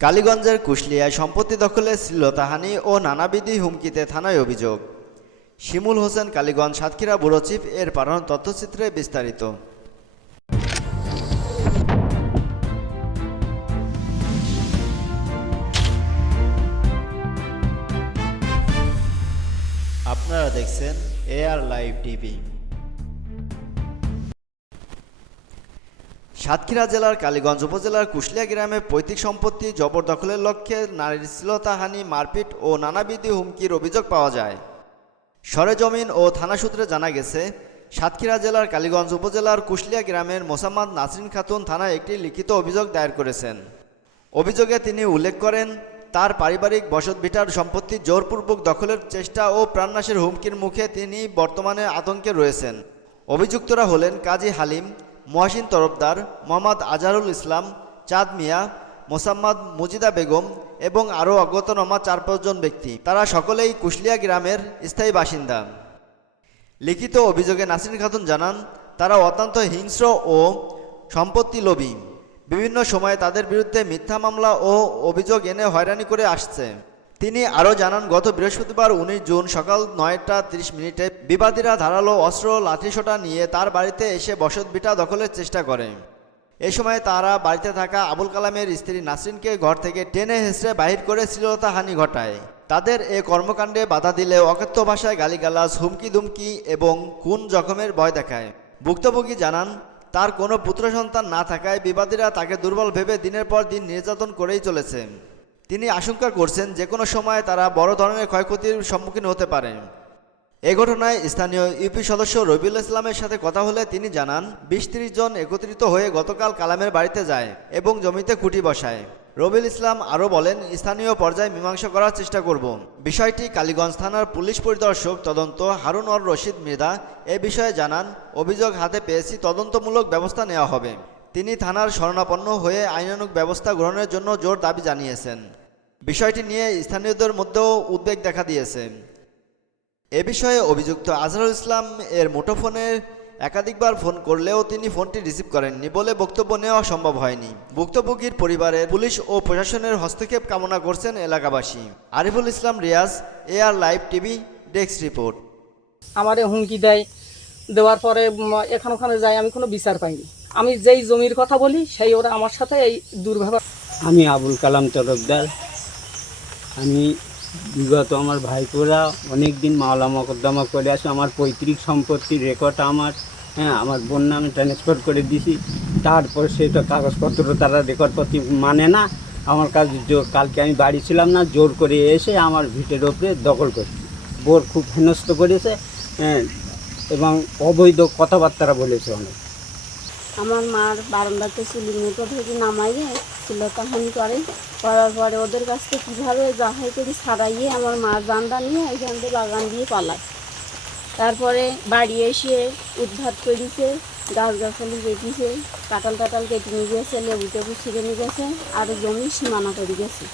কালীগঞ্জের কুশলিয়ায় সম্পত্তি দখলে শ্লীলতাহানি ও নানাবিধি হুমকিতে থানায় অভিযোগ। শিমুল হোসেন, কালীগঞ্জ সাতক্ষীরা ব্যুরো চিফ, এর পাঠানো তথ্যচিত্রে বিস্তারিত। আপনারা দেখছেন এআর লাইভ টিভি। সাতক্ষীরা জেলার কালীগঞ্জ উপজেলার কুশলিয়া গ্রামে পৈতৃক সম্পত্তি জবরদখলের লক্ষ্যে নারীর শ্লীলতাহানি, মারপিট ও নানাবিধি হুমকির অভিযোগ পাওয়া যায়। সরেজমিন ও থানা সূত্রে জানা গেছে, সাতক্ষীরা জেলার কালীগঞ্জ উপজেলার কুশলিয়া গ্রামের মোসাম্মদ নাসরিন খাতুন থানায় একটি লিখিত অভিযোগ দায়ের করেছেন। অভিযোগে তিনি উল্লেখ করেন, তার পারিবারিক বসতভিটার সম্পত্তি জোরপূর্বক দখলের চেষ্টা ও প্রাণনাশের হুমকির মুখে তিনি বর্তমানে আতঙ্কে রয়েছেন। অভিযুক্তরা হলেন কাজী হালিম মহাসিন তরফদার মোহাম্মদ আজারুল ইসলাম, চাঁদ মিয়া, মোসাম্মদ মুজিদা বেগম এবং আরও অজ্ঞাতনামা চার পাঁচজন ব্যক্তি। তারা সকলেই কুশলিয়া গ্রামের স্থায়ী বাসিন্দা। লিখিত অভিযোগে নাসরিন খাতুন জানান, তারা অত্যন্ত হিংস্র ও সম্পত্তি লোভী। বিভিন্ন সময়ে তাদের বিরুদ্ধে মিথ্যা মামলা ও অভিযোগ এনে হয়রানি করে আসছে। তিনি আরও জানান, গত বৃহস্পতিবার উনিশ জুন সকাল নয়টা তিরিশ মিনিটে বিবাদীরা ধারালো অস্ত্র লাঠিসোঁটা নিয়ে তার বাড়িতে এসে বসতভিটা দখলের চেষ্টা করে। এ সময় তারা বাড়িতে থাকা আবুল কালামের স্ত্রী নাসরিনকে ঘর থেকে টেনে হেসড়ে বাহির করে শ্লীলতা হানি ঘটায়। তাদের এ কর্মকাণ্ডে বাধা দিলে অকথ্য ভাষায় গালিগালাজ হুমকি দুমকি এবং খুন জখমের ভয় দেখায়। ভুক্তভোগী জানান, তার কোনো পুত্র সন্তান না থাকায় বিবাদীরা তাকে দুর্বল ভেবে দিনের পর দিন নির্যাতন করেই চলেছে। তিনি আশঙ্কা করছেন যে কোনো সময় তারা বড় ধরনের ক্ষয়ক্ষতির সম্মুখীন হতে পারে। এ ঘটনায় স্থানীয় ইউপি সদস্য রবিউল ইসলামের সাথে কথা হলে তিনি জানান, বিশ ত্রিশ জন একত্রিত হয়ে গতকাল কালামের বাড়িতে যায় এবং জমিতে খুঁটি বসায়। রবিউল ইসলাম আরও বলেন, স্থানীয় পর্যায়ে মীমাংসা করার চেষ্টা করব। বিষয়টি কালীগঞ্জ থানার পুলিশ পরিদর্শক তদন্ত হারুন অর রশিদ মৃধা এ বিষয়ে জানান, অভিযোগ হাতে পেয়েছি, তদন্তমূলক ব্যবস্থা নেওয়া হবে। তিনি থানার শরণাপন্ন হয়ে আইনানুগ ব্যবস্থা গ্রহণের জন্য জোর দাবি জানিয়েছেন। বিষয়টি নিয়ে স্থানীয়দের মধ্যেও উদ্বেগ দেখা দিয়েছে। এ বিষয়ে অভিযুক্ত আজহারুল ইসলাম এর মুঠোফোনে একাধিকবার ফোন করলেও তিনি ফোনটি রিসিভ করেননি বলে বক্তব্য নেওয়া সম্ভব হয়নি। ভুক্তভোগীর পরিবারের পুলিশ ও প্রশাসনের হস্তক্ষেপ কামনা করছেন এলাকাবাসী। Ariful Islam Riaz, AR live TV, desk report. আমারে হুমকি দেয়, দেওয়ার পরে এখানে ওখানে যাই আমি কোনো বিচার পাইনি। আমি যেই জমির কথা বলি সেই ওরা আমার সাথে এই দুর্ব্যবহার আমি আবুল কালাম তরফদার। আমি বিগত আমার ভাইপোরা অনেক দিন মাওলা মকদ্দমা করে আসে আমার পৈতৃক সম্পত্তির রেকর্ড আমার হ্যাঁ আমার বোন নামে ট্রান্সফার করে দিছি। তারপর সেটা কাগজপত্র তারা রেকর্ডপত্র মানে না। আমার কাছে জোর কালকে আমি বাড়ি ছিলাম না জোর করে এসে আমার ভিটের ওপরে দখল করছে বোর খুব হেনস্থ করেছে হ্যাঁ, এবং অবৈধ কথাবার্তা বলেছে অনেক। আমার মার বারান্দাতে চুলির মুখো থেকে নামাইয়ে শিলতাহানি করে, করার পরে ওদের কাছ থেকে কীভাবে যাহাই করে ছাড়াইয়ে আমার মার জান্দা নিয়ে এখান থেকে বাগান দিয়ে পালায়। তারপরে বাড়ি এসে উদ্ধার করেছে গাছ গাছালি কেটেছে কাটাল টাটাল কেটে নিয়ে গেছে, লেবু টেবু ছিঁড়ে নিয়ে গেছে, আর জমি সীমানা করে গেছে।